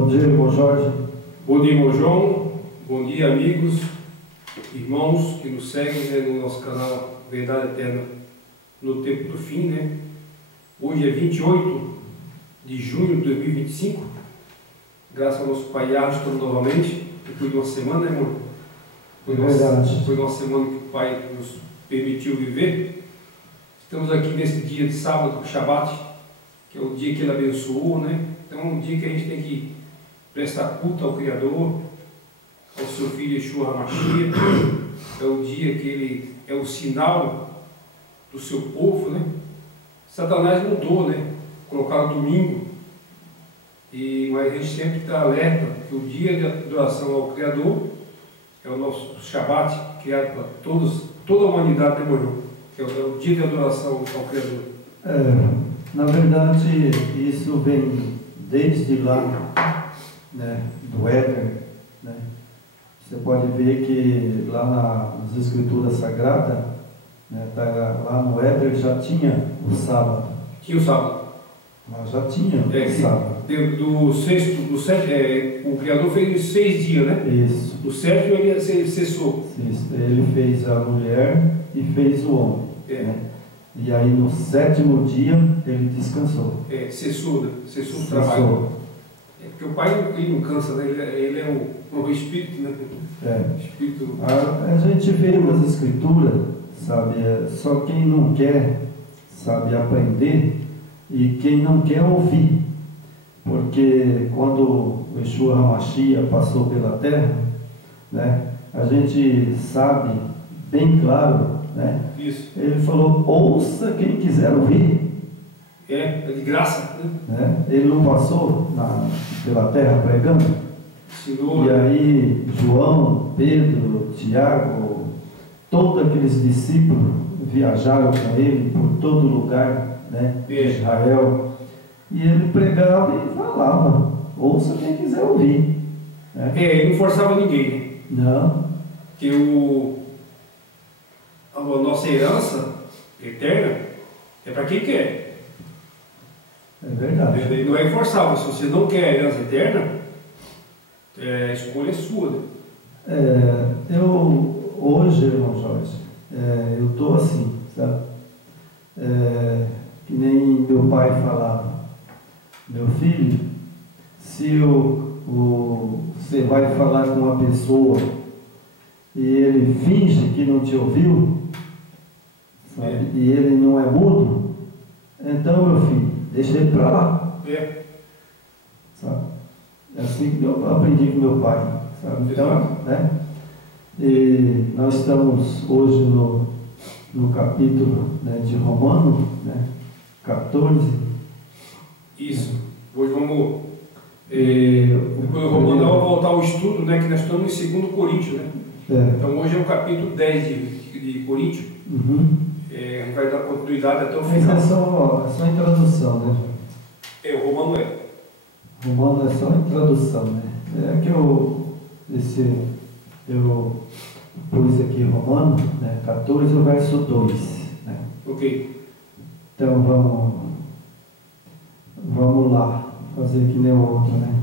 Bom dia, irmão Jorge. Bom dia, irmão João. Bom dia, amigos, irmãos que nos seguem, né, no nosso canal Verdade Eterna no Tempo do Fim, né? Hoje é 28 de junho de 2025. Graças ao nosso Pai Yahweh, estamos novamente, depois de uma semana, né, irmão? Foi uma semana que o Pai nos permitiu viver. Estamos aqui nesse dia de sábado, Shabat, que é o dia que Ele abençoou, né? Então é um dia que a gente tem que prestar culto ao Criador, ao seu Filho Yeshua HaMashiach. É o dia que Ele é o sinal do seu povo, né? Satanás mudou, né? Colocaram domingo, mas a gente sempre está alerta que o dia de adoração ao Criador é o nosso Shabat, criado para toda a humanidade, né, irmão? Que é o dia de adoração ao Criador. Na verdade, isso vem desde lá, né, do Éden, né? Você pode ver que lá nas Escrituras Sagradas, né, lá no Éden já tinha o sábado. Tinha o sábado. Lá já tinha o sábado. O Criador fez 6 dias, né? Isso. O sétimo ele cessou. Isso. Ele fez a mulher e fez o homem. Né? E aí no 7º dia ele descansou. Cessou o trabalho. Porque o Pai ele não cansa, né? Ele é o Espírito, né? Espírito. A gente vê nas Escrituras, sabe? Só quem não quer, sabe, aprender e quem não quer ouvir. Porque quando o Yeshua HaMashiach passou pela terra, né? A gente sabe bem claro, né? Isso. Ele falou: ouça quem quiser ouvir. É de graça, né? Ele não passou pela terra pregando? Senhor. E aí João, Pedro, Tiago, todos aqueles discípulos viajaram com ele por todo lugar, né, de Israel, e ele pregava e falava: ouça quem quiser ouvir, né? Ele não forçava ninguém, né? Não. Que a nossa herança eterna é para quem quer. É verdade. Ele não é forçável. Se você não quer a herança eterna, a escolha é sua, né? Hoje, irmão Jorge, eu estou assim, sabe? Que nem meu pai falava: meu filho, se você vai falar com uma pessoa e ele finge que não te ouviu, sabe? E ele não é mudo, então, meu filho, deixa ele para lá. Sabe? É assim que eu aprendi com meu pai, sabe? Então, né? E nós estamos hoje no capítulo, né, de Romano, né, 14. Isso. Hoje vamos... depois do Romano vamos voltar ao estudo, né, que nós estamos em 2 Coríntios, né? Então hoje é o capítulo 10 de Coríntios. A gente vai dar continuidade até o final. Mas é só introdução, né? O Romano Romano é só introdução, né? É que eu pus aqui Romano, né, 14, o verso 2, né? Ok. Então vamos lá, fazer que nem o outro, né?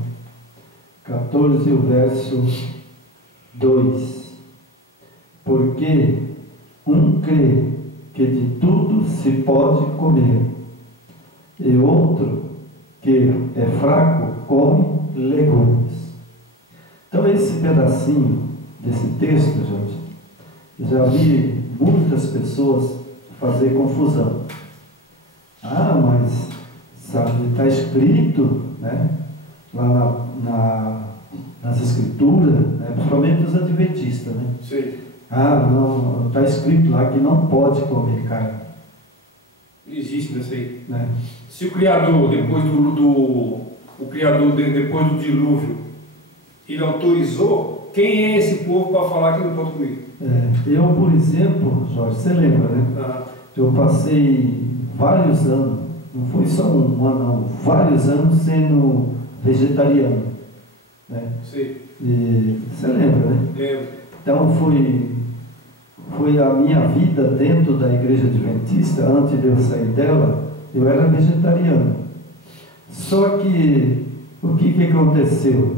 14, o verso 2. Porque um crê que de tudo se pode comer, e outro que é fraco come legumes. Então esse pedacinho desse texto, gente, já vi muitas pessoas fazer confusão. Mas sabe, está escrito, né, lá nas Escrituras, né, principalmente os adventistas, né? Sim. Não, está escrito lá que não pode comer carne. Existe isso aí. Né? Se o Criador, depois depois do dilúvio, ele autorizou, quem é esse povo para falar que não pode comer? Eu, por exemplo, Jorge, você lembra, né? Eu passei vários anos, não foi só um ano, não, vários anos sendo vegetariano, né? Sim. E você lembra, né? Lembro. Então foi a minha vida dentro da igreja adventista. Antes de eu sair dela, eu era vegetariano. Só que o que que aconteceu?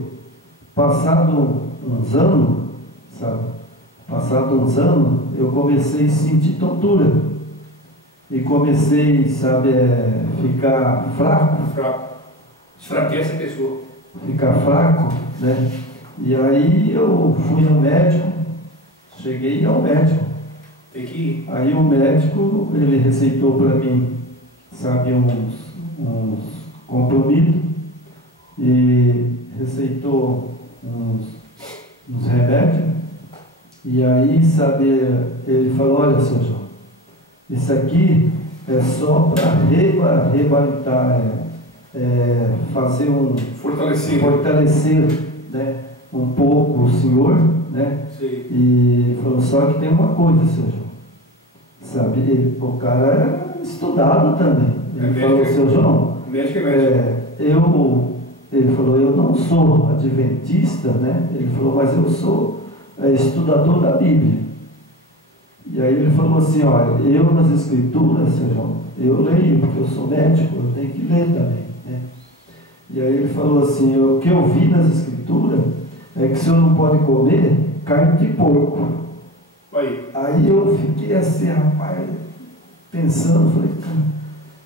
Passado uns anos, sabe? Passado uns anos, eu comecei a sentir tontura. E comecei, sabe, ficar fraco. Fraco. Enfraquece a pessoa. Ficar fraco, né? E aí eu fui ao médico, cheguei ao médico. Tem que ir. Aí o médico, ele receitou para mim, sabe, uns comprimidos e receitou uns remédios. E aí, sabe, ele falou, olha, seu João, isso aqui é só para reabilitar, fazer fortalecer, né, um pouco o senhor, né? Sim. E falou, só que tem uma coisa, seu João, sabe, o cara era estudado também. Ele falou, seu João, médico é médico. ele falou, eu não sou adventista, né? Ele falou, mas eu sou estudador da Bíblia. E aí ele falou assim, olha, eu nas escrituras, seu João, eu leio, porque eu sou médico, eu tenho que ler também, né? E aí ele falou assim, o que eu vi nas escrituras é que o senhor não pode comer carne de porco. Aí eu fiquei assim, rapaz, pensando, falei,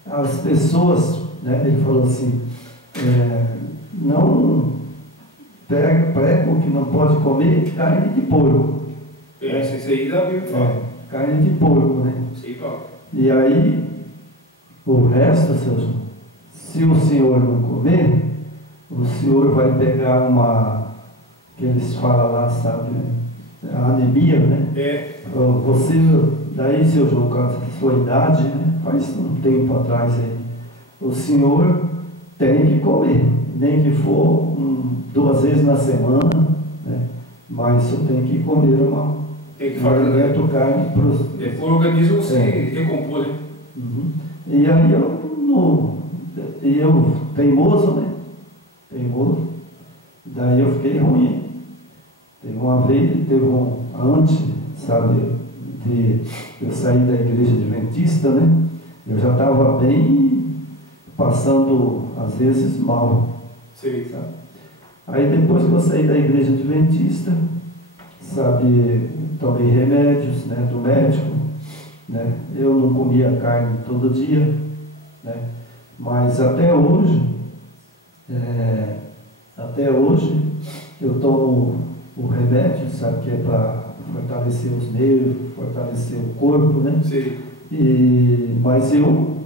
cara, as pessoas, né? Ele falou assim, não pregam que não pode comer carne de porco. Isso aí da Bíblia. Carne de porco, né? Sim, fala. E aí, o resto, seu João, se o senhor não comer, o senhor vai pegar que eles falam lá, sabe, a anemia, né? Você, daí, seu João, com a sua idade, né? Faz um tempo atrás aí, o senhor tem que comer, nem que for 2 vezes na semana, né? Mas o senhor tem que comer alimento, carne. O organismo se recompor, né? Uhum. E aí eu teimoso, né? Teimoso. Daí eu fiquei ruim. Teve uma vez, antes, sabe, de eu sair da igreja adventista, né? Eu já estava bem, passando às vezes mal. Sim. Sabe? Aí depois que eu saí da igreja adventista, sabe, tomei remédios, né, do médico, né? Eu não comia carne todo dia, né? Mas até hoje eu tomo o remédio, sabe, que é para fortalecer os nervos, fortalecer o corpo, né? Sim. Mas eu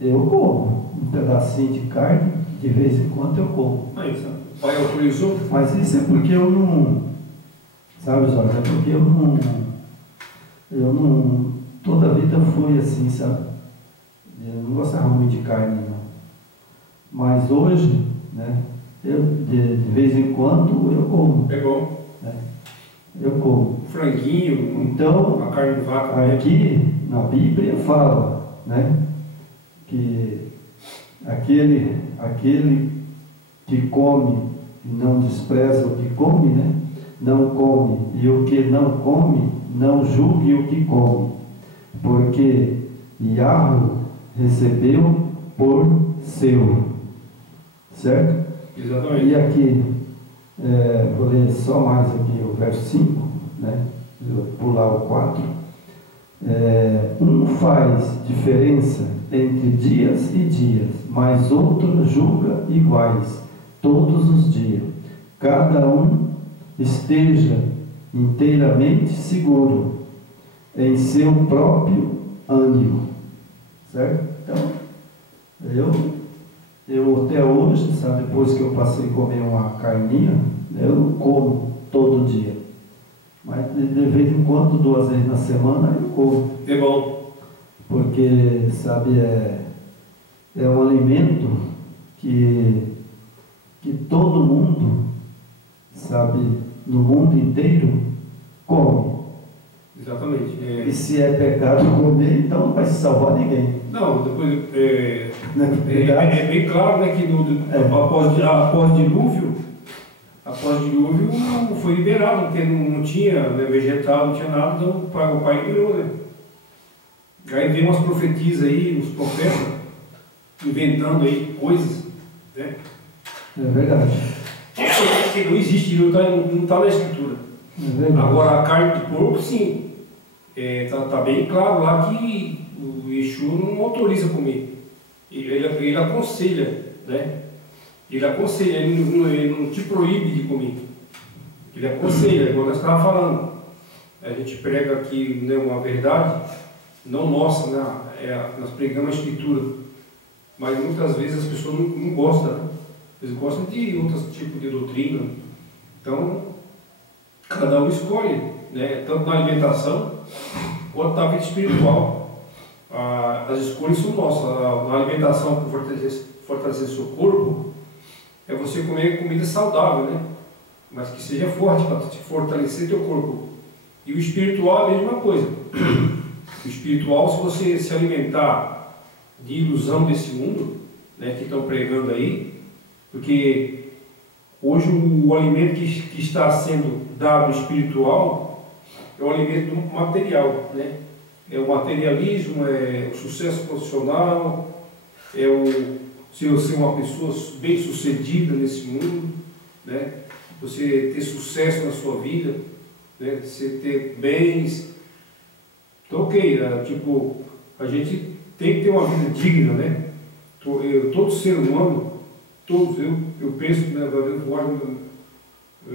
como um pedacinho de carne, de vez em quando eu como. Mas o pai autorizou? Mas isso é porque eu não, sabe, Jorge, é porque eu não, toda a vida fui assim, sabe? Eu não gostava muito de carne, não. Mas hoje, né, de vez em quando eu como. É bom. Né? Eu como. Franguinho, então, uma carne de vaca. Aqui na Bíblia fala, né, que aquele que come e não despreza o que come, né, não come, e o que não come, não julgue o que come, porque Yahweh recebeu por seu. Certo? Exatamente. E aqui, vou ler só mais aqui o verso 5, né? Vou pular o 4. Um faz diferença entre dias e dias, mas outro julga iguais todos os dias. Cada um esteja inteiramente seguro em seu próprio ânimo. Certo? Então, eu até hoje, sabe, depois que eu passei a comer uma carninha, eu não como todo dia. Mas de vez em quando, 2 vezes na semana, eu como. É bom. Porque, sabe, é um alimento que todo mundo, sabe, no mundo inteiro, come. Exatamente. E se é pecado comer, então não vai se salvar ninguém. Não, depois é bem claro, né, que após dilúvio foi liberado, porque não tinha, né, vegetal, não tinha nada, então o pai liberou, né? Aí tem umas profetias aí, uns profetas, inventando aí coisas, né? É verdade. Que não existe, não está na escritura. É verdade. Agora, a carne de porco, sim. Tá bem claro lá que o Exu não autoriza comer. Ele aconselha, né? Ele aconselha, ele não te proíbe de comer. Ele aconselha, igual nós estávamos falando. A gente prega aqui, né, uma verdade, não nossa, né? Nós pregamos a escritura. Mas muitas vezes as pessoas não gostam, né? Eles gostam de outros tipos de doutrina. Então, cada um escolhe, né? Tanto na alimentação quanto na vida espiritual. As escolhas são nossas. Na alimentação, para fortalecer seu corpo, é você comer comida saudável, né? Mas que seja forte para fortalecer teu corpo. E o espiritual é a mesma coisa. O espiritual, se você se alimentar de ilusão desse mundo, né, que estão pregando aí, porque hoje o alimento que está sendo dado espiritual é o alimento material, né? É o materialismo, é o sucesso profissional, é o ser uma pessoa bem sucedida nesse mundo, né? Você ter sucesso na sua vida, né? Você ter bens. Então, ok, tipo, a gente tem que ter uma vida digna, né? Todo ser humano, todos, eu penso, né,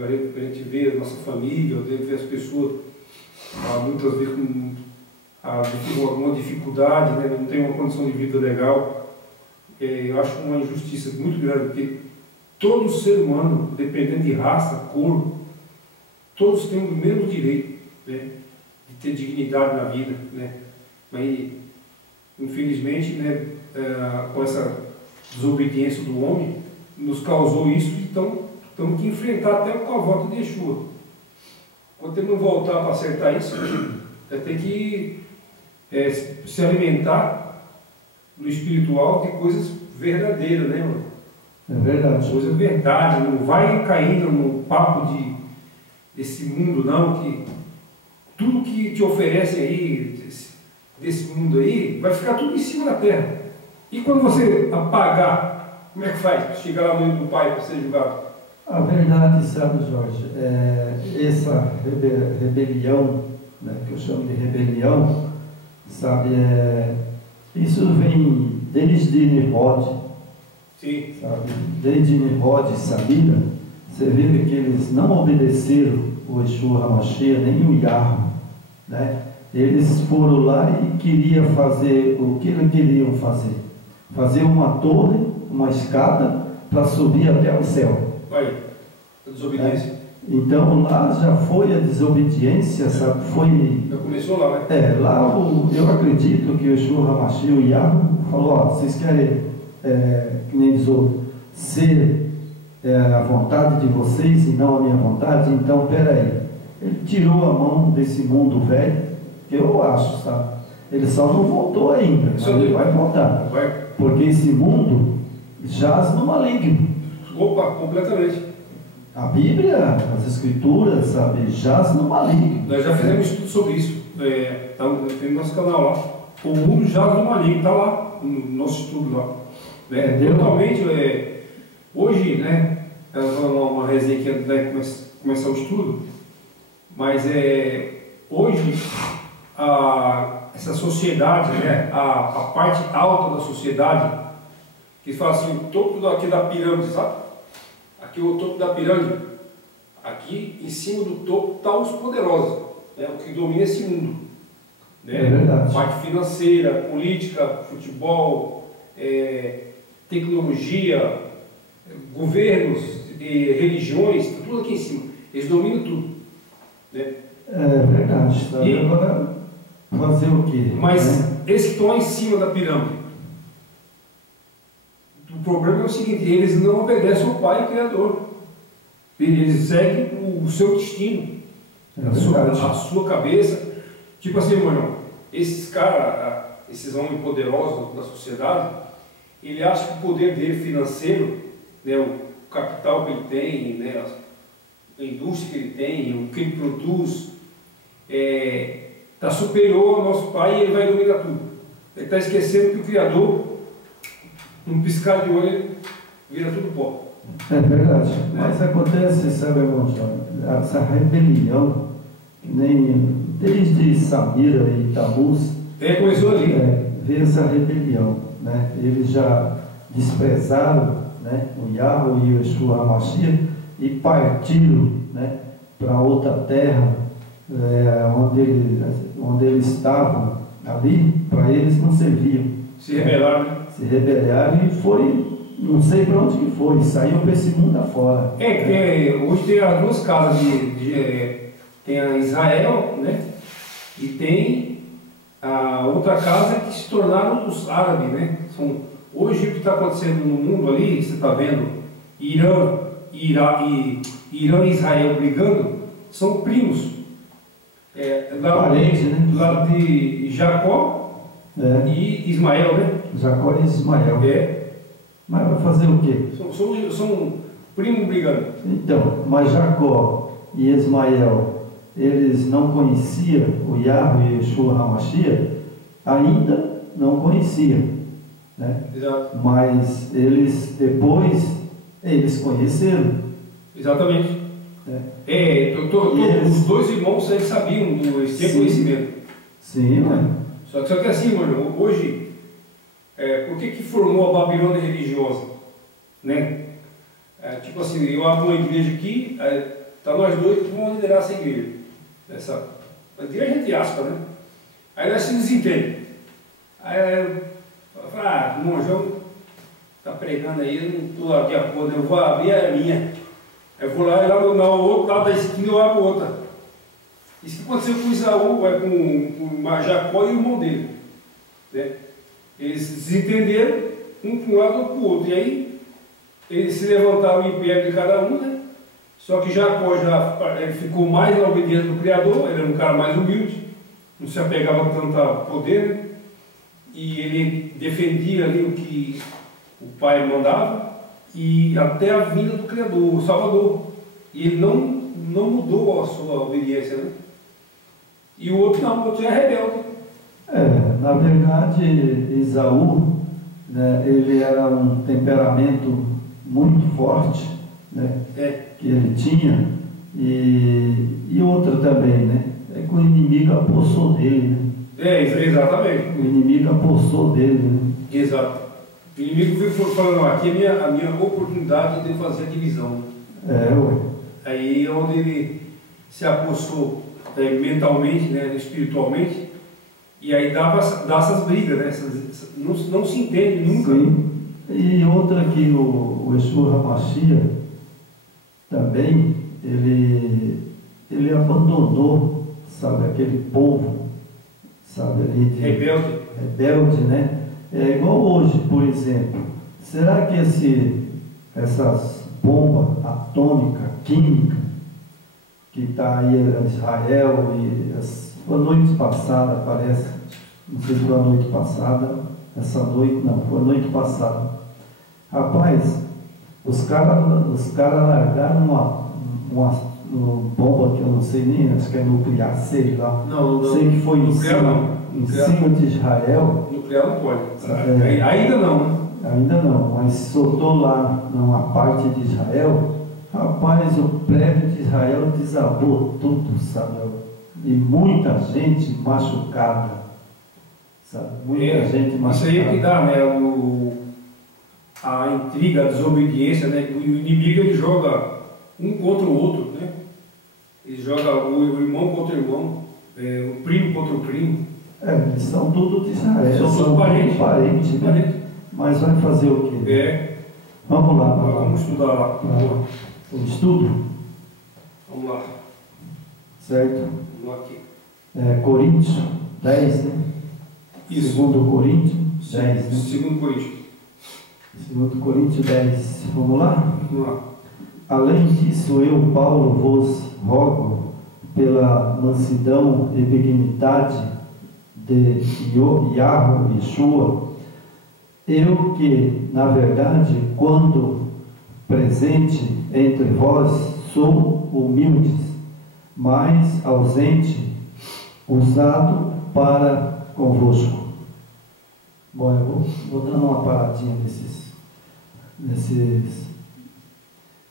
a gente vê a nossa família, a gente vê as pessoas muitas vezes com alguma dificuldade, né, não tem uma condição de vida legal. Eu acho uma injustiça muito grande, porque todo ser humano, dependendo de raça, cor, todos têm o mesmo direito, né, de ter dignidade na vida, né? Mas, infelizmente, né, com essa desobediência do homem, nos causou isso, então temos que enfrentar até com a volta de Yeshua. Quando ele não voltar para acertar isso, vai ter que se alimentar no espiritual de coisas verdadeiras, né, mano? É verdade. Coisa verdade, não vai caindo no papo desse mundo, não, que tudo que te oferecem aí, desse mundo aí, vai ficar tudo em cima da terra. E quando você apagar, como é que faz? Chegar lá no do Pai para ser julgado? A verdade, sabe, Jorge, essa rebelião, né, que eu chamo de rebelião, sabe, isso vem desde Nimrod, sim, sabe, desde Nimrod e Samira. Você vê que eles não obedeceram o Yeshua HaMashiach, nem o Yahweh, né? Eles foram lá e queriam fazer o que eles queriam fazer uma torre, uma escada para subir até o céu. Vai, a desobediência. Então lá já foi a desobediência, sabe? Já começou lá, né? Lá eu acredito que o Yeshua HaMashiach, o Yahweh, falou: ó, vocês querem, que nem diz outro, ser a vontade de vocês e não a minha vontade? Então, peraí. Ele tirou a mão desse mundo velho, que eu acho, sabe? Ele só não voltou ainda, mas ele vai voltar. Porque esse mundo jaz no maligno. Opa, completamente. A Bíblia, as Escrituras, sabe, jaz no maligno. Nós já fizemos estudo sobre isso. Tem no nosso canal lá. O mundo jaz no maligno, está lá, no nosso estudo lá. Totalmente, hoje, né, uma resenha que vai começar o estudo, mas hoje essa sociedade, né, a parte alta da sociedade, que fala assim, o topo aqui da pirâmide, sabe? Aqui o topo da pirâmide, aqui em cima do topo estão os poderosos, né, o que domina esse mundo. Né? É verdade. Parte financeira, política, futebol, tecnologia, governos, religiões, tudo aqui em cima. Eles dominam tudo. Né? É verdade. Sabe? E agora, fazer o quê? Mas né? esses que estão lá em cima da pirâmide, o problema é o seguinte: eles não obedecem ao Pai o Criador. Eles seguem o seu destino, a sua cabeça. Tipo assim, meu irmão, esses caras, esses homens poderosos da sociedade, ele acha que o poder dele financeiro, né, o capital que ele tem, né, a indústria que ele tem, o que ele produz, está superior ao nosso Pai e ele vai dominar tudo. Ele está esquecendo que o Criador, num piscar de olho, vira tudo pó. É verdade. Mas acontece, sabe, irmão João, essa rebelião, que nem desde Samira e Tamuz, Começou ali. veio essa rebelião, né? Eles já desprezaram, né, o Yahweh e o Yeshua HaMashiach e partiram, né, para outra terra, onde eles estavam ali, para eles não serviam. Se rebelaram, né? Se rebelaram e foi, não sei para onde que foi, saíram para esse mundo afora. Hoje tem as duas casas tem a Israel, né? E tem a outra casa que se tornaram os árabes, né? Hoje o que está acontecendo no mundo ali, você está vendo, Irã e Israel brigando, são primos. Parente, né? Do lado de Jacó e Ismael, né? Jacó e Ismael. Mas vai fazer o quê? São primos brigando. Então, mas Jacó e Ismael, eles não conheciam o Yahweh e Yeshua HaMashiach? Ainda não conheciam, né? Exato. Mas eles conheceram. Exatamente. Os dois irmãos eles sabiam, eles tinham conhecimento. Sim, né? Só que assim, mano, hoje, por que formou a Babilônia religiosa? Né? Tipo assim, eu abro uma igreja aqui, tá nós dois que vamos liderar essa igreja. A igreja entre aspas, né? Aí nós se desentendem. Aí eu falo, irmão João tá pregando aí, eu não estou de acordo, eu vou abrir a minha. Eu vou lá e lá no outro lado da esquina eu abro outra. Isso que aconteceu com Isaú, com Jacó e o irmão dele. Né? Eles se desentenderam, um para um lado ou para o outro. E aí, eles se levantaram em pé de cada um, né? Só que Jacó ele ficou mais na obediência do Criador, ele era um cara mais humilde, não se apegava tanto ao poder, né? E ele defendia ali o que o pai mandava, e até a vinda do Criador, o Salvador. E ele não mudou a sua obediência, né? E o outro não, o outro é rebelde. Na verdade, Esaú, né, ele era um temperamento muito forte, né, que ele tinha, e outra também, né, que o inimigo apossou dele, né? Exatamente. O inimigo apossou dele, né? Exato. O inimigo veio falando, aqui é a minha oportunidade de fazer a divisão. Aí é onde ele se apossou mentalmente, né, espiritualmente, e aí dá essas brigas, né? Não se entende nunca. Sim. E outra que o Yeshua HaMashiach também, ele abandonou, sabe, aquele povo, sabe, ali de rebelde, né? É igual hoje, por exemplo. Será que essas bombas atômicas, químicas, que está aí em Israel, foi a noite passada, parece, não sei se foi a noite passada, essa noite, não, foi a noite passada. Rapaz, os caras largaram uma bomba que eu não sei nem, acho que é nuclear, sei lá. Não, sei que foi nuclear em cima de Israel. Nuclear não pode. Ainda não, né? Ainda não, mas soltou lá numa parte de Israel. Rapaz, o prédio de Israel desabou tudo, sabe? E muita gente machucada, sabe? Muita gente machucada. Isso aí é que dá, né? A intriga, a desobediência, né? O inimigo ele joga um contra o outro, né? Ele joga o irmão contra o irmão, o primo contra o primo. Eles são tudo de Israel. São tudo parentes, né? Mas vai fazer o quê? Vamos lá. Vamos estudar lá. O estudo? Vamos lá. Certo? Vamos aqui. Coríntios 10, né? Isso. Segundo Coríntios 10, né? Segundo Coríntios. Segundo Coríntios 10. Vamos lá? Vamos lá. Além disso, eu, Paulo, vos rogo pela mansidão e benignidade de Yahweh Yeshua, eu que, na verdade, quando presente entre vós, sou humilde, mas ausente, usado para convosco. Bom, eu vou dando uma paradinha nesses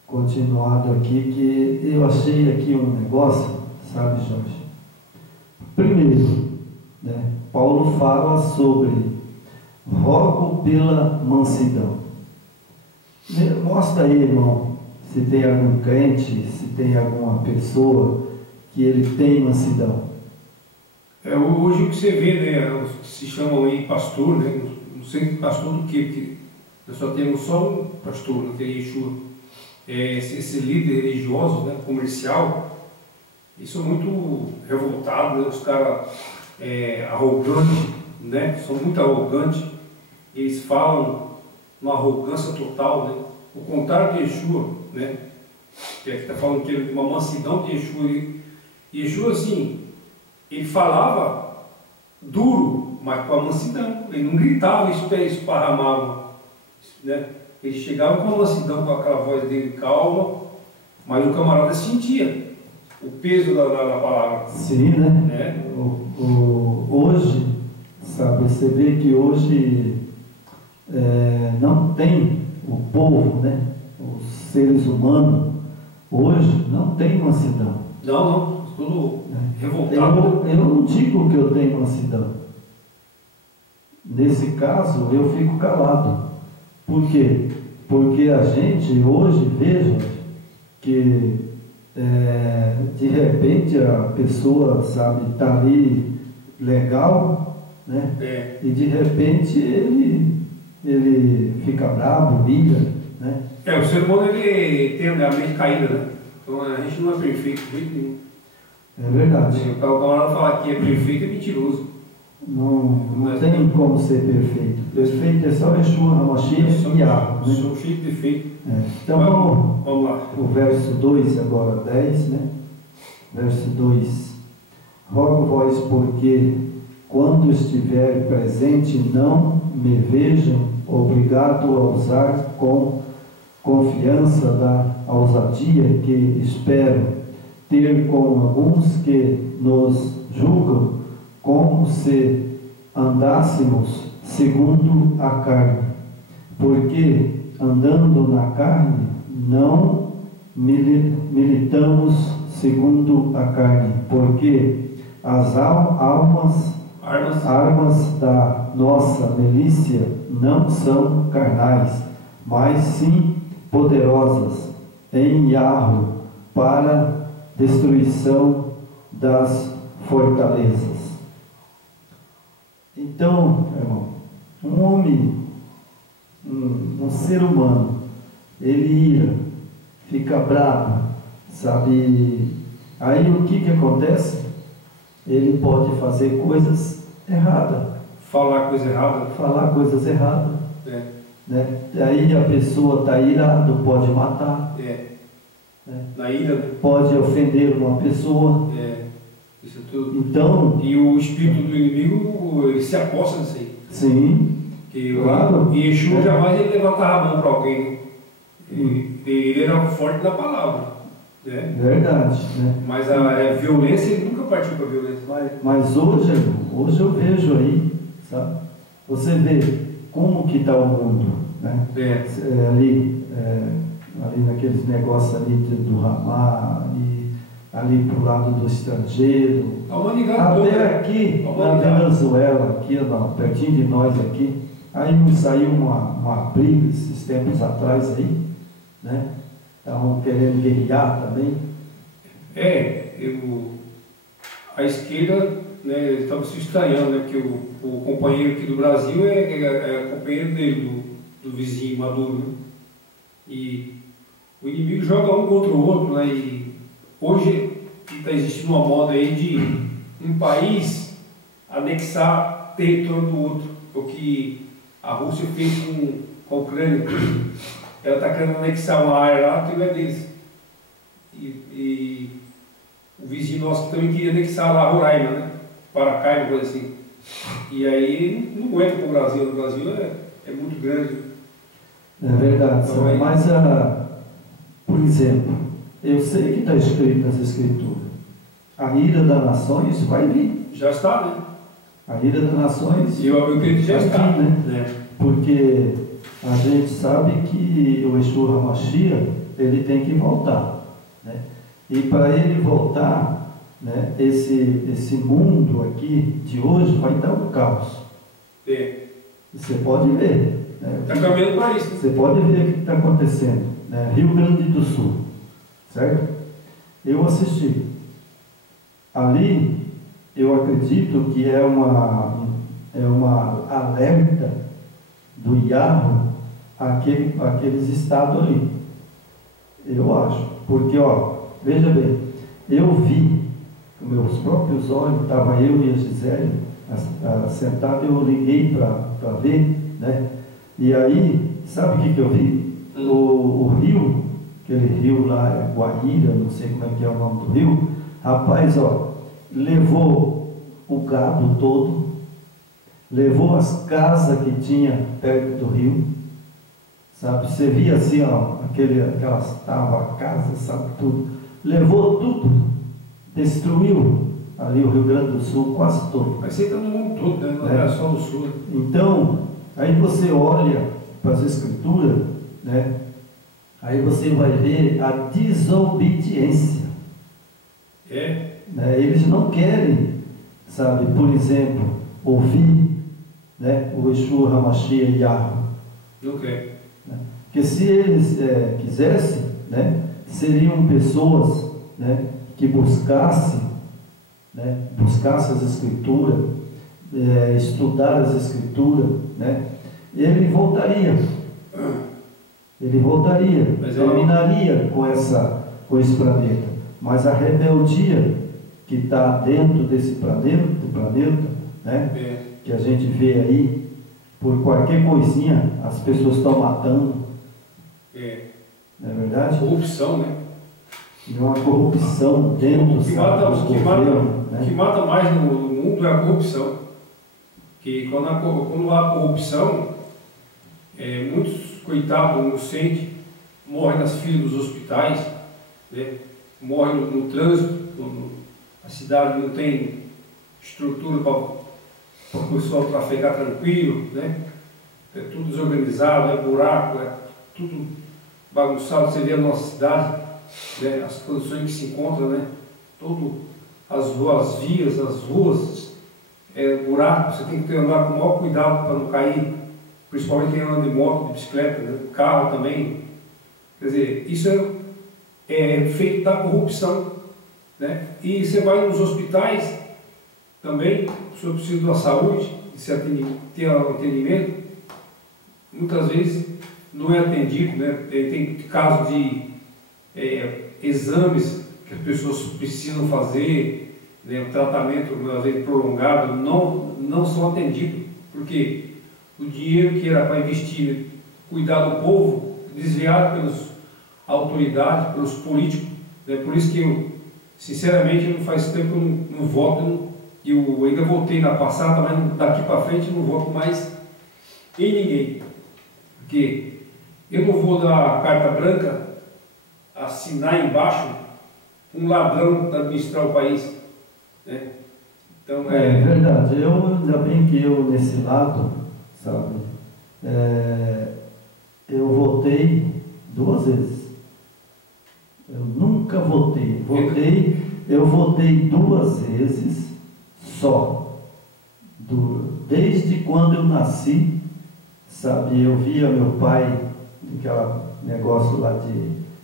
continuado aqui, que eu achei aqui um negócio, sabe, Jorge? Primeiro, né, Paulo fala sobre rogo pela mansidão. Mostra aí, irmão, se tem algum crente, se tem alguma pessoa que ele tem mansidão. Hoje o que você vê, né, os que se chamam aí pastor, né, não sei pastor do quê, porque nós só temos só um pastor, né, que é Yeshua. Esse líder religioso, né, comercial, eles são muito revoltados, né, os caras arrogantes, né, são muito arrogantes, eles falam uma arrogância total, né, o contrário de Yeshua, né, que aqui está falando que ele, uma mansidão de Yeshua. Yeshua, assim, ele falava duro, mas com a mansidão. Ele não gritava, esparramava, né? Ele chegava com a mansidão, com aquela voz dele calma, mas o camarada sentia o peso da palavra. Sim, né? Hoje, sabe, você vê que hoje não tem o povo, né? Os seres humanos, hoje não tem mansidão. Não, tudo revoltado. Eu não digo que eu tenho mansidão. Nesse caso, eu fico calado. Por quê? Porque a gente hoje veja que de repente a pessoa, sabe, está ali legal, né? E de repente ele fica bravo, ira, né? O ser humano ele tem a mente caída, né? Então a gente não é perfeito de jeito nenhum. É verdade. O camarada falar que é perfeito é mentiroso. Não tem como ser perfeito. Perfeito é só Yeshua HaMashiach e Yahweh, né? São cheios de defeito. Então vamos lá. O verso 2, agora 10, né? Verso 2. Rogo-vos, porque quando estiver presente, não me vejam obrigado a usar com confiança da ousadia que espero ter com alguns que nos julgam como se andássemos segundo a carne. Porque andando na carne, não militamos segundo a carne, porque as armas da nossa milícia não são carnais, mas sim poderosas em Yahweh para destruição das fortalezas. Então, irmão, um homem, um ser humano, ele ira, fica bravo, sabe? Aí o que acontece? Ele pode fazer coisas erradas. Falar coisa errada. Falar coisas erradas. Né? Aí a pessoa está irada, pode matar. Né? Na ira. Pode ofender uma pessoa. Isso é tudo. Então, e o espírito do inimigo, ele se aposta nisso aí. Sim. Claro. E Yeshua jamais ele levantava a mão para alguém. Né? Ele era forte na palavra. Né? Verdade. Né? Mas a violência, ele nunca partiu para a violência. Mas hoje eu vejo aí, sabe? Você vê como que está o mundo, né? Ali naqueles negócios ali do Ramá, ali pro lado do estrangeiro, até aqui na Venezuela, aqui pertinho de nós aqui, aí saiu uma briga esses tempos atrás aí, né? Estavam querendo guerrear também. A esquerda, né, estava se estranhando, né, porque o companheiro aqui do Brasil é companheiro dele, do vizinho Maduro, né? E o inimigo joga um contra o outro, né? E hoje está existindo uma moda aí de um país anexar território do outro, o que a Rússia fez com a Ucrânia. Ela está querendo anexar uma área lá que não é deles. E o vizinho nosso também queria anexar lá Roraima, né? Paracaia, coisa assim. E aí não aguenta para o Brasil. O Brasil é muito grande. É verdade. Então, aí... Mas, por exemplo, eu sei que está escrito nas Escrituras: a ira das nações vai vir. Já está, né? A ira das nações. E eu acredito que já está, né? Porque a gente sabe que o Yeshua HaMashiach, ele tem que voltar, né? E para ele voltar, né, esse mundo aqui de hoje vai dar um caos. Você pode ver. Está caminhando para isso. Você pode ver o que está acontecendo, né? Rio Grande do Sul, certo? Eu assisti. Ali, eu acredito que é uma alerta do Yahoo àqueles estados ali. Eu acho. Porque, ó, veja bem, eu vi com meus próprios olhos, estava eu e a Gisele sentado, eu liguei para ver, né? E aí, sabe o que eu vi? O rio, aquele rio lá, Guaíra, não sei como é que é o nome do rio, rapaz, ó, levou o gado todo, levou as casas que tinha perto do rio, sabe? Você via assim, ó, aquelas casas, sabe, tudo, levou tudo, destruiu ali o Rio Grande do Sul quase todo. Mas você está no mundo todo, né? Não é só no sul. Então, aí você olha para as escrituras, né? Aí você vai ver a desobediência. Né? Eles não querem, sabe, por exemplo, ouvir, né, o Yeshua HaMashiach e Yahweh. Não quer. Né? Porque se eles quisessem, né, seriam pessoas, né, que buscassem as escrituras, estudar as escrituras, né, ele voltaria, terminaria com esse planeta. Mas a rebeldia que está dentro desse planeta, né, que a gente vê aí, por qualquer coisinha, as pessoas estão matando. Não é verdade? Corrupção, né? E uma corrupção dentro do governo. O que mata mais no mundo é a corrupção. Que quando há corrupção, muitos coitados inocentes morrem nas filas dos hospitais, né? Morrem no trânsito, a cidade não tem estrutura para o pessoal trafegar tranquilo, né? É tudo desorganizado, é buraco, é tudo bagunçado. Você vê a nossa cidade, né? As condições que se encontram, né? As vias, as ruas, buraco, você tem que andar com o maior cuidado para não cair, principalmente quem anda de moto, de bicicleta, né? Carro também. Quer dizer, isso é feito da corrupção, né? E você vai nos hospitais também, o senhor precisa da saúde, de ter atendimento, muitas vezes não é atendido, né? Tem casos de exames que as pessoas precisam fazer, né? Um tratamento, às vezes, prolongado, não são atendidos, porque o dinheiro que era para investir, cuidar do povo, desviado pelas autoridades, pelos políticos, né? Por isso que eu, sinceramente, não faz tempo que eu não voto, eu ainda votei na passada, mas daqui para frente eu não voto mais em ninguém, porque eu não vou dar carta branca, assinar embaixo um ladrão para administrar o país, né? Então, é verdade. Ainda bem que eu, nesse lado, sabe, eu votei 2 vezes. Eu nunca votei. Eu votei 2 vezes só. Desde quando eu nasci, sabe, eu via meu pai, aquele negócio lá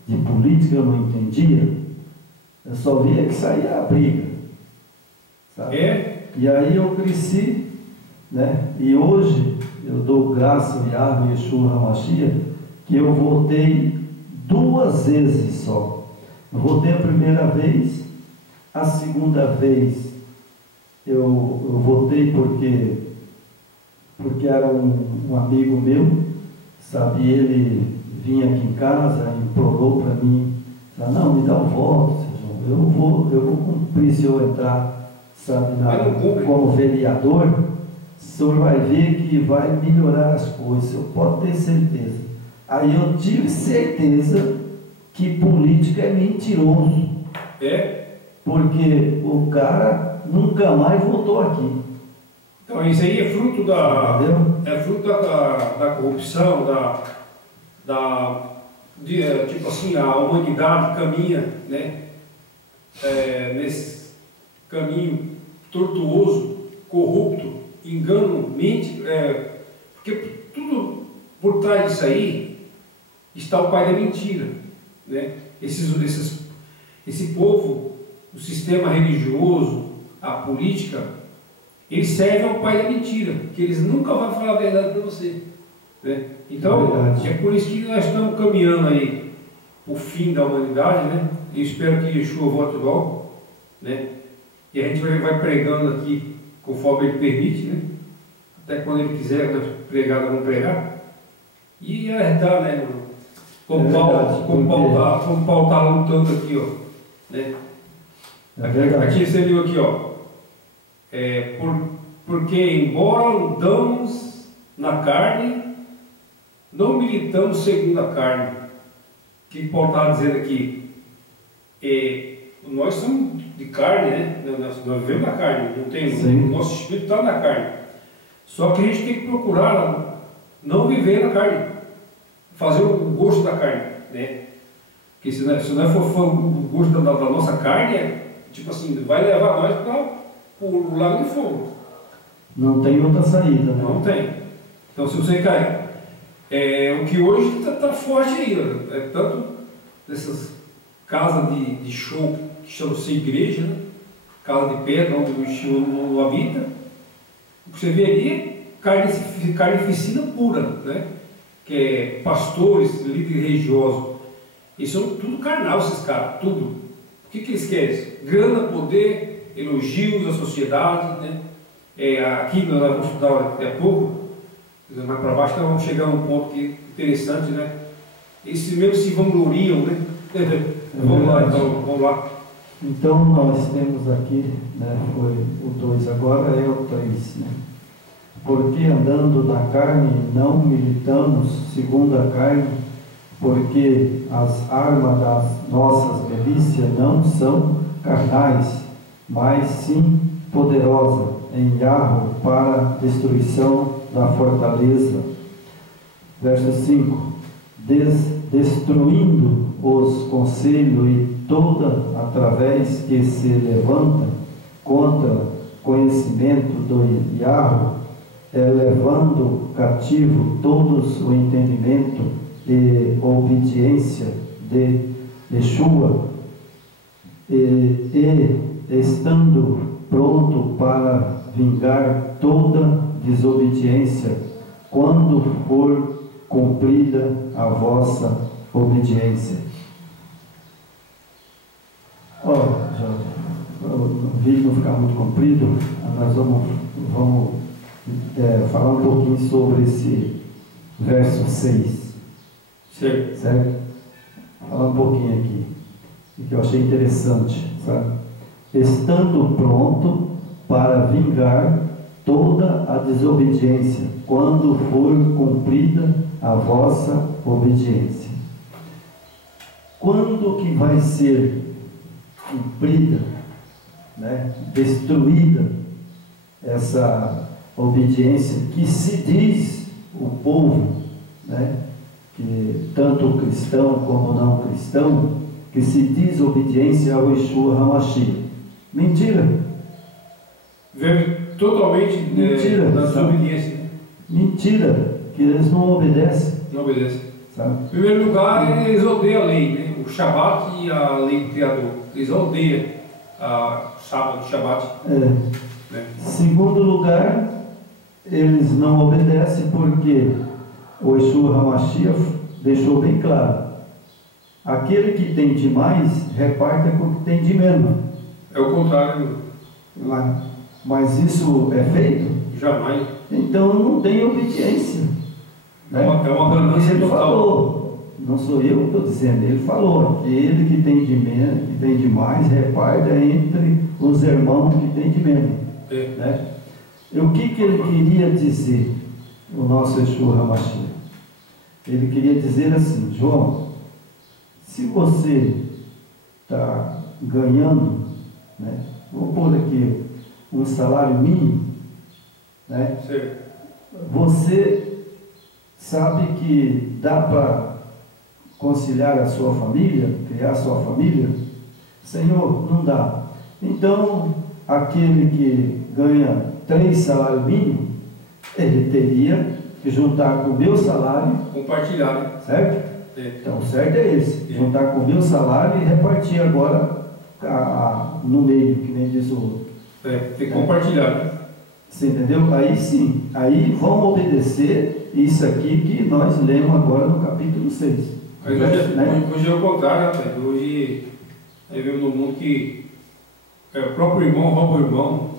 de política, eu não entendia. Eu só via que saía a briga, sabe? E aí eu cresci, né? E hoje eu dou graças a Yahweh Yeshua HaMashiach, que eu votei 2 vezes só. Eu votei a primeira vez, a segunda vez eu votei porque era um amigo meu, sabe? Ele vinha aqui em casa, implorou para mim, sabe? Não, me dá um voto, Sr. João. Eu vou cumprir se eu entrar, sabe, como vereador. O senhor vai ver que vai melhorar as coisas, eu posso ter certeza. Aí eu tive certeza que político é mentiroso. Porque o cara nunca mais voltou aqui. Então isso aí é fruto da corrupção, tipo assim, a humanidade caminha, né, nesse caminho tortuoso, corrupto, engano, mente, porque tudo por trás disso aí está o pai da mentira, né? Esse povo, o sistema religioso, a política, eles servem ao pai da mentira, que eles nunca vão falar a verdade para você, né? Então, é por isso que nós estamos caminhando aí o fim da humanidade, né? Eu espero que Yeshua volte logo, né? E a gente vai pregando aqui conforme ele permite, né? Até quando ele quiser, nós pregar, nós vamos pregar. E é verdade, né, irmão? Como Paulo está lutando aqui, ó, né? Aqui você viu aqui, ó. Porque embora andamos na carne, não militamos segundo a carne. O que Paulo está dizendo aqui? Nós somos de carne, né? Nós vivemos na carne, não tem, o nosso espírito está na carne. Só que a gente tem que procurar não viver na carne, fazer o gosto da carne, né? Porque se nós for o gosto da nossa carne, tipo assim, vai levar nós para o lago de fogo. Não tem outra saída, né? Não tem. Então, se você cair, o que hoje está forte aí, tanto dessas casas de show que chamam-se igreja, né? Casa de pedra, onde o Yeshua não habita. O que você vê ali é carnificina pura, né? Que é pastores, líderes religiosos. Eles são tudo carnal, esses caras, tudo. O que eles querem? Grana, poder, elogios da sociedade, né? Aqui nós vamos estudar daqui a pouco, mais para baixo, nós vamos chegar a um ponto que é interessante, né? Esses mesmo se vangloriam, né? Vamos lá, então, vamos lá. Então nós temos aqui, né, foi o 2, agora é o 3, né? Porque andando na carne não militamos segundo a carne, porque as armas das nossas milícias não são carnais, mas sim poderosas em Yahweh para destruição da fortaleza. Verso 5: destruindo os conselhos e toda através que se levanta contra conhecimento do Yahweh, levando cativo todos o entendimento e obediência de Yeshua, e estando pronto para vingar toda desobediência quando for cumprida a vossa obediência. O vídeo não ficar muito comprido, nós vamos falar um pouquinho sobre esse verso 6. Certo? Falar um pouquinho aqui, que eu achei interessante, sabe? Estando pronto para vingar toda a desobediência, quando for cumprida a vossa obediência. Quando que vai ser cumprida, né, destruída essa obediência que se diz o povo, né, que tanto o cristão como não cristão, que se diz obediência ao Yeshua HaMashiach? Mentira. Veio totalmente mentira, da desobediência. Mentira, que eles não obedecem. Não obedecem. Sabe? Em primeiro lugar, eles odeiam a lei, né? O Shabat e a lei do Criador. Eles odeiam o Shabat. Né? Segundo lugar, eles não obedecem porque o Yeshua HaMashiach deixou bem claro: aquele que tem demais, reparte com o que tem de menos. É o contrário. Mas isso é feito? Jamais. Então não tem obediência. É uma ganância ele total. Falou, não sou eu que estou dizendo, ele falou: aquele que tem de menos, que tem de mais, reparta entre os irmãos que tem de menos. Né? E o que ele queria dizer, o nosso Yeshua HaMashiach? Ele queria dizer assim: João, se você está ganhando, né, vou pôr aqui um salário mínimo, né, você sabe que dá para conciliar a sua família, criar a sua família? Senhor, não dá. Então, aquele que ganha 3 salários mínimos, ele teria que juntar com o meu salário, compartilhar, né? certo? É. Então, o certo é esse, juntar com o meu salário e repartir agora no meio, que nem diz o outro. Tem que compartilhar, né? Você entendeu? Aí sim, aí vão obedecer isso aqui que nós lemos agora no capítulo 6. Mas hoje é o contrário, rapaz. Hoje aí vemos no mundo que o próprio irmão rouba o irmão,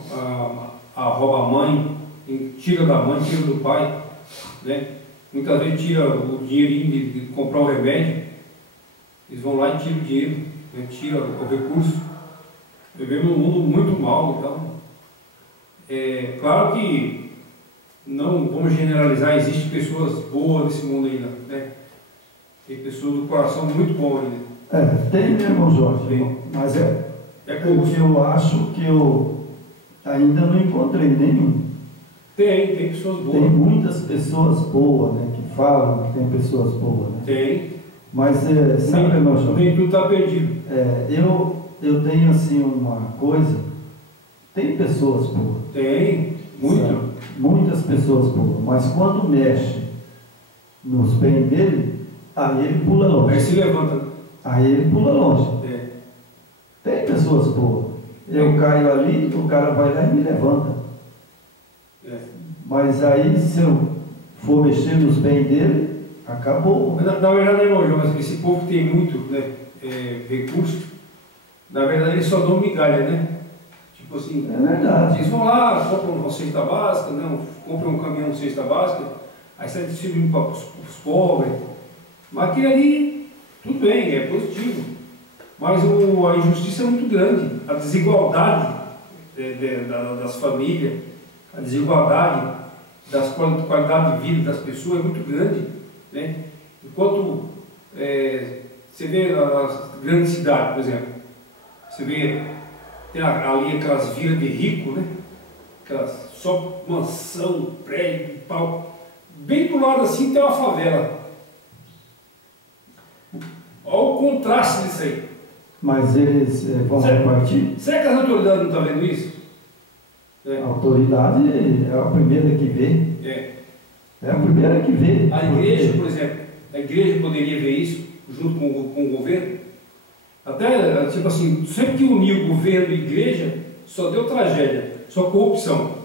rouba a mãe, tira da mãe, tira do pai, né? Muitas vezes tira o dinheirinho de comprar o remédio, eles vão lá e tiram o dinheiro, né? Tira o recurso. Vivemos num mundo muito mal, então é claro que não vamos generalizar, existem pessoas boas nesse mundo ainda, né? Tem pessoas do coração muito bom ainda. Tem, meu irmão Jorge, Tem. mas o que eu acho que eu ainda não encontrei nenhum. Tem pessoas boas. Tem muitas pessoas boas, né? Que falam que tem pessoas boas, né? Tem. Mas sabe, meu Jorge? Nem tudo está perdido. Eu tenho assim uma coisa, tem pessoas boas. Tem, muito. Sabe? Muitas pessoas boas, mas quando mexe nos bens dele, aí ele pula longe. Aí se levanta. Aí ele pula longe. Tem pessoas boas. Eu caio ali, o cara vai lá e me levanta. Mas aí, se eu for mexer nos bens dele, acabou. Mas, na verdade, irmão João, mas esse povo tem muito, né, recurso. Na verdade, eles só dão migalha, né? Tipo assim, É verdade. eles vão lá, compram uma cesta básica, não, compram um caminhão de cesta básica, aí sai distribuindo para os pobres. Mas aquilo ali, tudo bem, é positivo. Mas a injustiça é muito grande, a desigualdade das famílias, a desigualdade das qualidade de vida das pessoas é muito grande, né? Enquanto você vê nas grandes cidades, por exemplo, você vê tem ali aquelas vilas de rico, né? Aquelas só mansão, prédio, pau. Bem do lado assim tem uma favela. Olha o contraste disso aí. Mas eles vão repartir? Será que as autoridades não estão vendo isso? A autoridade é a primeira que vê. É a primeira que vê. A igreja, por exemplo, a igreja poderia ver isso junto com o governo. Até, tipo assim, sempre que uniu governo e igreja, só deu tragédia, só corrupção.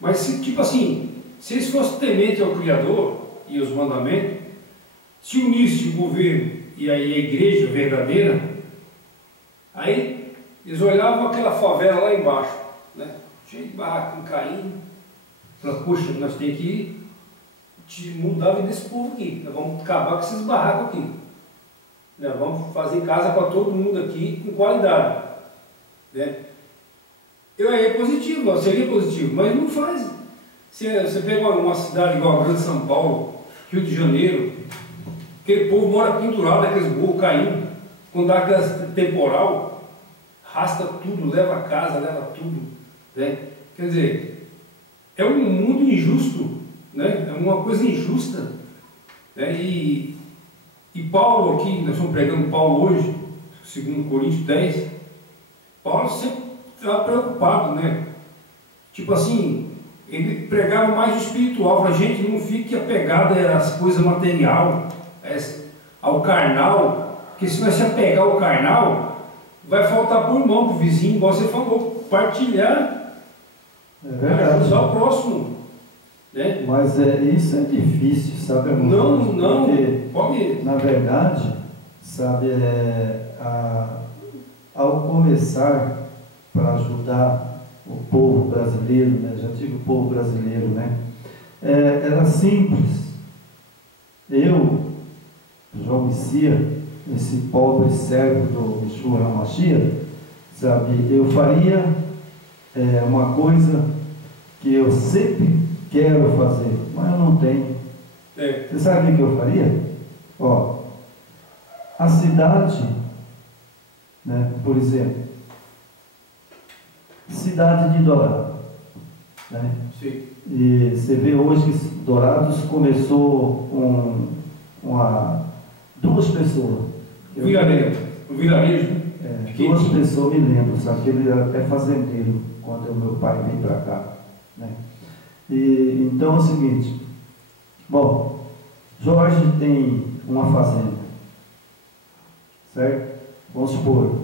Mas, tipo assim, se eles fossem tementes ao Criador e os mandamentos, se unisse o governo e aí a igreja verdadeira, aí eles olhavam aquela favela lá embaixo, né? Cheio de barraquinho caindo, falaram, poxa, nós temos que mudar a vida desse povo aqui, nós vamos acabar com esses barracos aqui. Nós vamos fazer casa para todo mundo aqui com qualidade. Né? É positivo, seria positivo, mas não faz. Você pega uma cidade igual a Grande São Paulo, Rio de Janeiro, aquele povo mora pendurado naqueles burros caindo, quando dá aquele temporal, arrasta tudo, leva a casa, leva tudo. Né? Quer dizer, é um mundo injusto, né? É uma coisa injusta. Né? E Paulo aqui, nós estamos pregando Paulo hoje, segundo Coríntios 10, Paulo sempre estava preocupado, né? Tipo assim, ele pregava mais o espiritual, para a gente não fique apegado às coisas material, ao carnal, porque se você apegar ao carnal, vai faltar para o irmão, para o vizinho, igual você falou, partilhar, ajudar o próximo. Né? Mas isso é difícil, sabe? Não, porque, na verdade, sabe, ao começar para ajudar o povo brasileiro, né? Já tive o povo brasileiro, né? Era simples. Eu, João Messias, esse pobre servo do Yeshua HaMashiach, sabe, eu faria uma coisa que eu sempre quero fazer, mas eu não tenho. Você sabe o que eu faria? Ó, a cidade, né, por exemplo, cidade de Dourados, né? Sim. E você vê hoje que Dourados começou duas pessoas. O vilarejo? Duas pessoas me lembram, sabe? Que ele era até fazendeiro quando o meu pai veio para cá, né? E, então é o seguinte, bom, Jorge tem uma fazenda, certo? Vamos supor,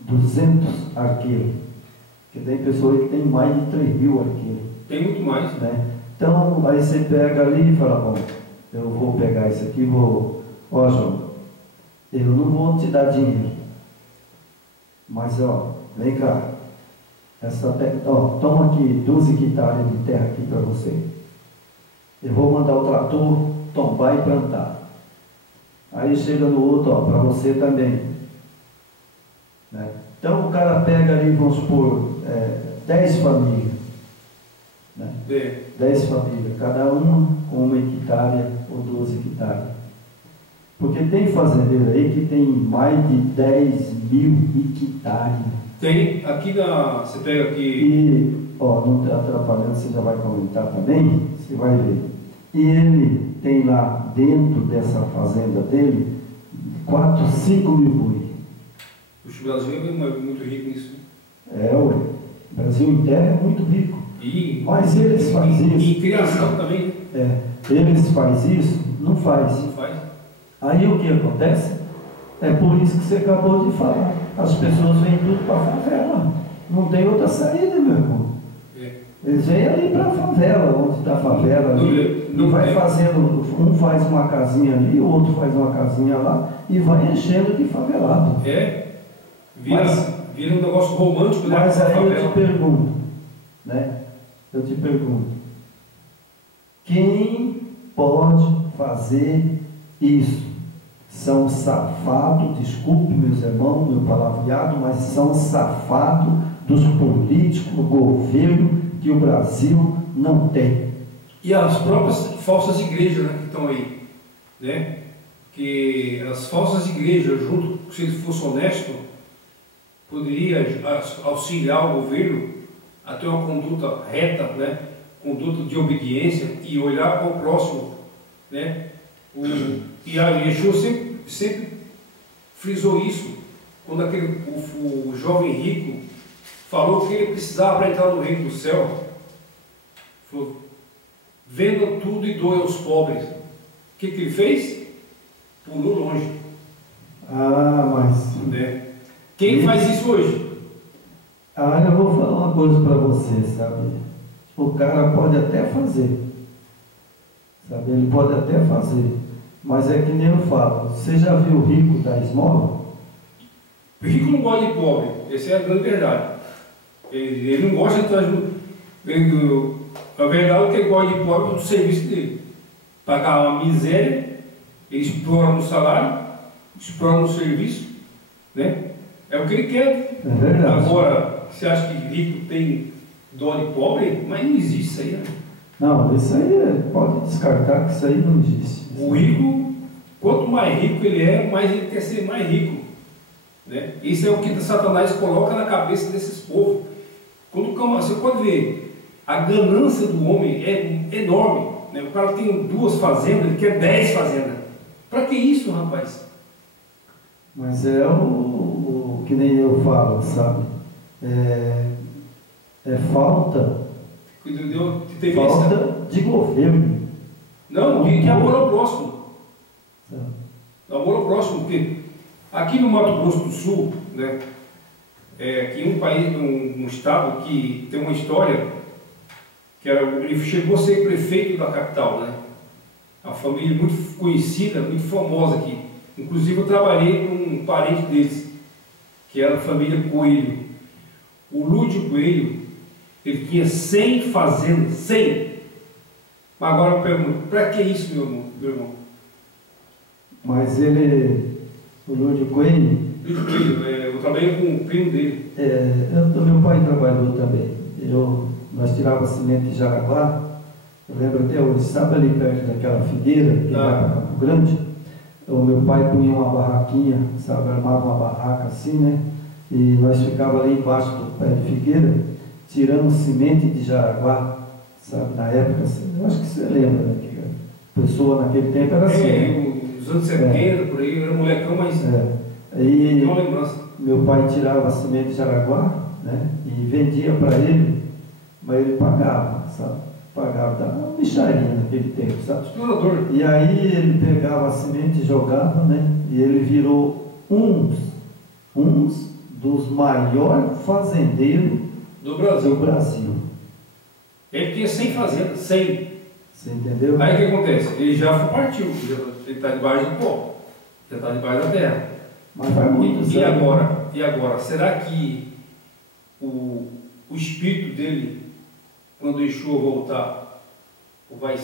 200 arqueiros, porque tem pessoas que tem mais de 3.000 arqueiros. Tem muito mais. Né? Então, aí você pega ali e fala, bom, eu vou pegar isso aqui, ó João, eu não vou te dar dinheiro, mas ó, vem cá, toma aqui 12 hectares de terra aqui para você. Eu vou mandar o trator tombar e plantar. Aí chega no outro, ó, para você também. Né? Então o cara pega ali, vamos supor, 10 famílias. Né? 10 famílias, cada uma com 1 hectare ou 12 hectares. Porque tem fazendeiro aí que tem mais de 10.000 hectares. Tem, aqui você pega aqui... E, ó, não está atrapalhando, você já vai comentar também, você vai ver. E ele tem lá, dentro dessa fazenda dele, 4, 5 mil boi. O Brasil é muito rico nisso. Ué. O Brasil inteiro é muito rico. Mas eles fazem isso. E criação também. Eles fazem isso? Não faz. Não faz. Aí o que acontece? É por isso que você acabou de falar. As pessoas vêm tudo para a favela. Não tem outra saída, meu irmão. Eles vêm ali para a favela, onde está a favela ali. Não vai fazendo, um faz uma casinha ali, o outro faz uma casinha lá e vai enchendo de favelado. Vira um negócio romântico, né? Mas aí eu te pergunto, né? Quem pode fazer isso? São safados, desculpe meus irmãos, meu palavreado, mas são safados dos políticos, do governo que o Brasil não tem. E as próprias falsas igrejas, né, que estão aí, né? Que as falsas igrejas, junto, se ele fosse honesto, poderia auxiliar o governo a ter uma conduta reta, né? Conduta de obediência e olhar para o próximo, né? E a Yeshua sempre frisou isso, quando o jovem rico falou que ele precisava para entrar no reino do céu. Falou, venda tudo e doe aos pobres. O que ele fez? Pulou longe. Mas... Quem faz isso hoje? Eu vou falar uma coisa para você, sabe? O cara pode até fazer, sabe? Ele pode até fazer, mas é que nem eu falo. Você já viu o rico da esmola? O rico não gosta de pobre, essa é a grande verdade. Ele não gosta de estar junto. A verdade é que ele gosta de pobre do serviço dele. Pagar uma miséria, ele explora no salário, explora no serviço, né? É o que ele quer. É verdade. Agora, você acha que rico tem dó de pobre? Mas não existe isso aí, né? Não, isso aí pode descartar que isso aí não existe. O rico, quanto mais rico ele é, mais ele quer ser mais rico, né? Isso é o que Satanás coloca na cabeça desses povos. Quando você pode ver, a ganância do homem é enorme, né? O cara tem 2 fazendas, ele quer 10 fazendas. Para que isso, rapaz? Mas é o que nem eu falo, sabe? É falta de governo. Não, de amor ao próximo. Sabe? Amor ao próximo, porque aqui no Mato Grosso do Sul, né? Aqui um país, um estado que tem uma história, que ele chegou a ser prefeito da capital, né? Uma família muito conhecida, muito famosa aqui. Inclusive eu trabalhei com um parente deles, que era a família Coelho. O Lúdio Coelho, ele tinha 100 fazendas, 100. Mas agora eu pergunto, para que isso, meu irmão? Mas o Lúdio Coelho? Lúdio Coelho, eu trabalhei com o primo dele. Meu pai trabalhou também. Nós tirávamos cimento de Jaraguá, eu lembro até hoje, sabe ali perto daquela figueira, que vai para Campo Grande? O meu pai punha uma barraquinha, sabe, armava uma barraca assim, né? E nós ficávamos ali embaixo do pé de figueira, tirando semente de Jaraguá, sabe, na época, eu acho que você lembra, né? Que a pessoa naquele tempo era assim. Nos dos anos 70, por aí, eu era molecão, mas E tem uma lembrança. meu pai tirava a semente de Araguá, né? E vendia para ele, mas ele pagava, sabe? Pagava, dava uma mixaria naquele tempo, sabe? Explorador. E aí ele pegava a semente e jogava, né? E ele virou uns dos maiores fazendeiros Do Brasil. do Brasil. Ele tinha 100 fazendas, 100. Você entendeu? Aí o que acontece? Ele já partiu, ele está debaixo do pó, já está debaixo da terra. Mas vai muito E agora? Será que o espírito dele, quando o Yeshua voltar, vai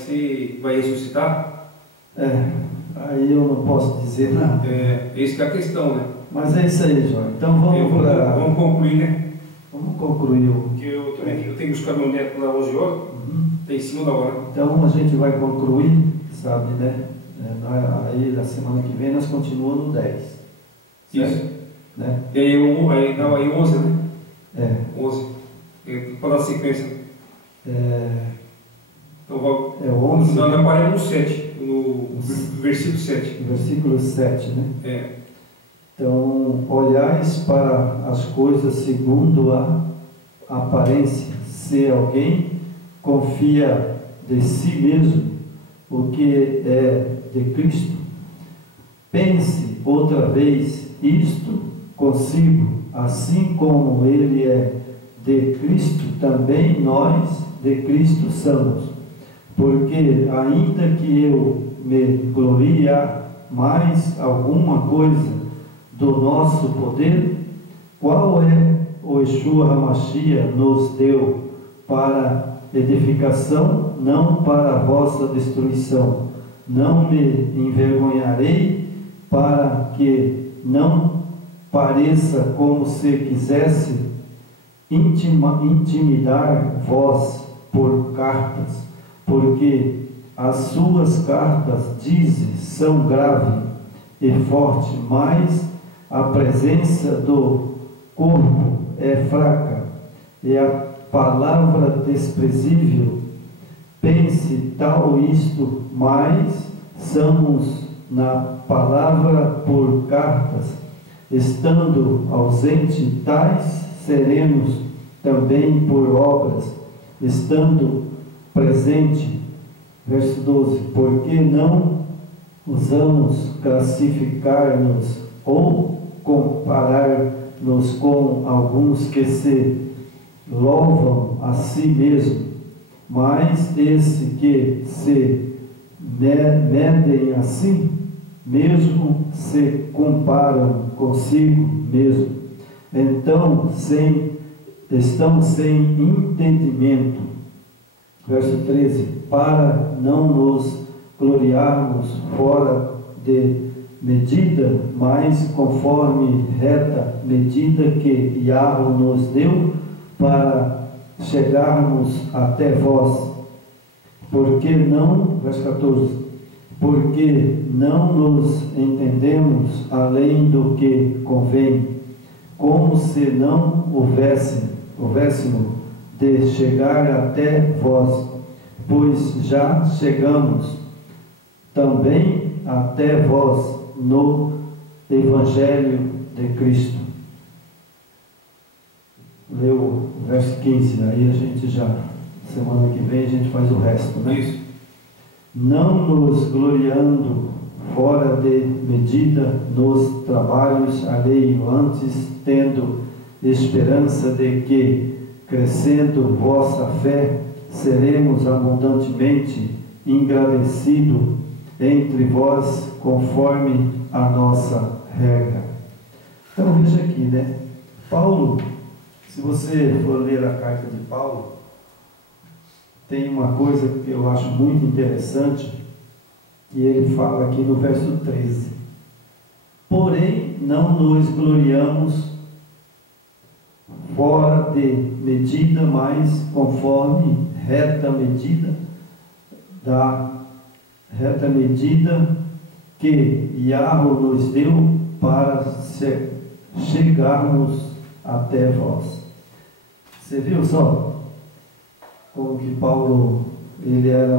ressuscitar? Aí eu não posso dizer nada. Essa que é a questão, né? Mas é isso aí, João. Então vamos concluir, né? Vamos concluir o... Porque eu tenho que buscar meu neto lá 11 horas, está em cima da hora. Então a gente vai concluir, sabe, né? Aí na semana que vem nós continuamos no 10. Certo? Isso. Né? E aí 11, né? 11. Para dar sequência. Então o 11. Nós paramos no 7, no versículo 7. Versículo 7, né? Então, olhais para as coisas segundo a aparência. Se alguém confia de si mesmo o que é de Cristo, pense outra vez isto consigo, assim como ele é de Cristo, também nós de Cristo somos. Porque ainda que eu me glorie mais alguma coisa do nosso poder, qual é o Yeshua HaMashiach nos deu para edificação, não para a vossa destruição. Não me envergonharei, para que não pareça como se quisesse intimidar vós por cartas, porque as suas cartas, dizem, são grave e forte, mas a presença do corpo é fraca, e a palavra desprezível. Pense tal isto, mas somos na palavra por cartas, estando ausente, tais seremos também por obras, estando presente. Verso 12: porque não ousamos classificar-nos ou comparar-nos com alguns que se louvam a si mesmo, mas esse que se medem assim mesmo se comparam consigo mesmo. Então estão sem entendimento. Verso 13: para não nos gloriarmos fora de medida, mas conforme reta medida que Yahweh nos deu, para chegarmos até vós. Porque não, verso 14, porque não nos entendemos além do que convém, como se não houvéssemos de chegar até vós, pois já chegamos também até vós no Evangelho de Cristo. Leu o verso 15, aí a gente já, semana que vem a gente faz o resto, né? Isso. Não nos gloriando fora de medida nos trabalhos alheios, antes tendo esperança de que, crescendo vossa fé, seremos abundantemente engrandecidos entre vós, conforme a nossa regra. Então veja aqui, né? Paulo, se você for ler a carta de Paulo, tem uma coisa que eu acho muito interessante, e ele fala aqui no verso 13: porém não nos gloriamos fora de medida, mas conforme reta medida que Yahweh nos deu para chegarmos até vós. Você viu só como que Paulo, ele era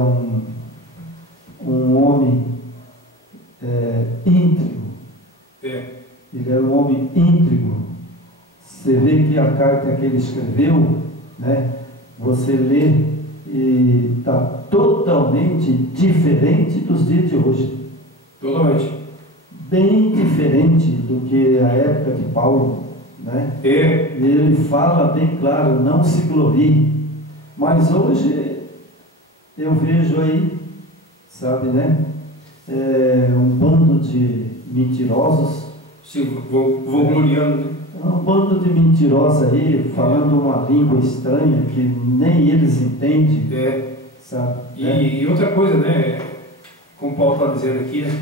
um homem íntegro. Ele era um homem íntegro. Você vê que a carta que ele escreveu, né, você lê e está totalmente diferente dos dias de hoje. Totalmente. Bem diferente do que a época de Paulo, né? Ele fala bem claro, não se glorie. Mas hoje eu vejo aí, sabe, né? Um bando de mentirosos. Se vou gloriando, né? Um bando de mentirosos aí, falando uma língua estranha que nem eles entendem. Sabe? E outra coisa, né? Como Paulo está dizendo aqui, né?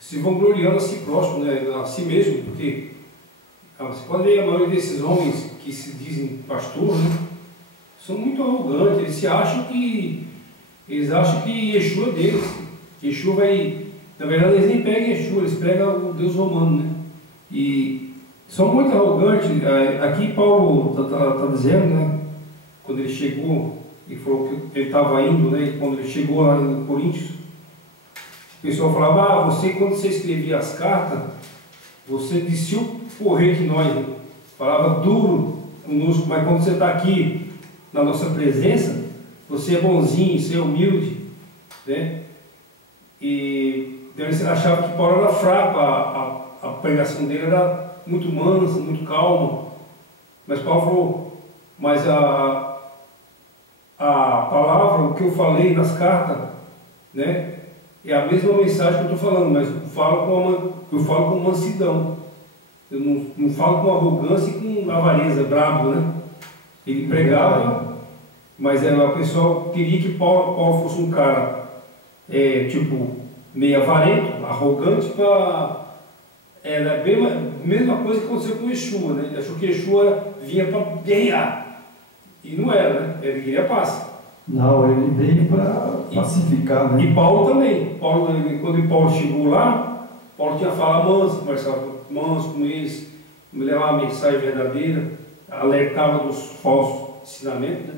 Se vão gloriando a si próximo, né? A si mesmo, porque você pode ver a maioria desses homens que se dizem pastor, né? São muito arrogantes, eles acham que Yeshua é deles. Yeshua vai, na verdade eles nem pegam Yeshua, eles pegam o Deus romano, né? E são muito arrogantes. Aqui Paulo está dizendo, né? Quando ele chegou e falou que ele estava indo, né? E quando ele chegou lá em Coríntios, o pessoal falava: você, quando você escrevia as cartas, você descia o correr de nós, né? Falava duro conosco, mas quando você está aqui na nossa presença, você é bonzinho, você é humilde, né? E eles achavam que Paulo era fraco, a pregação dele era muito mansa, muito calma. Mas Paulo falou: mas a palavra, o que eu falei nas cartas, né? É a mesma mensagem que eu estou falando, mas eu falo com mansidão. Eu não falo com arrogância e com avareza, brabo, né? Ele pregava, mas a pessoa queria que Paulo fosse um cara, meio avarento, arrogante, era a mesma coisa que aconteceu com Yeshua, né? Ele achou que Yeshua vinha para guerrear. E não era, né? Ele queria paz. Não, ele veio para pacificar, né? E Paulo também. Quando Paulo chegou lá, Paulo tinha fala mansa, conversava manso com eles, me levava uma mensagem verdadeira, alertava dos falsos ensinamentos, né?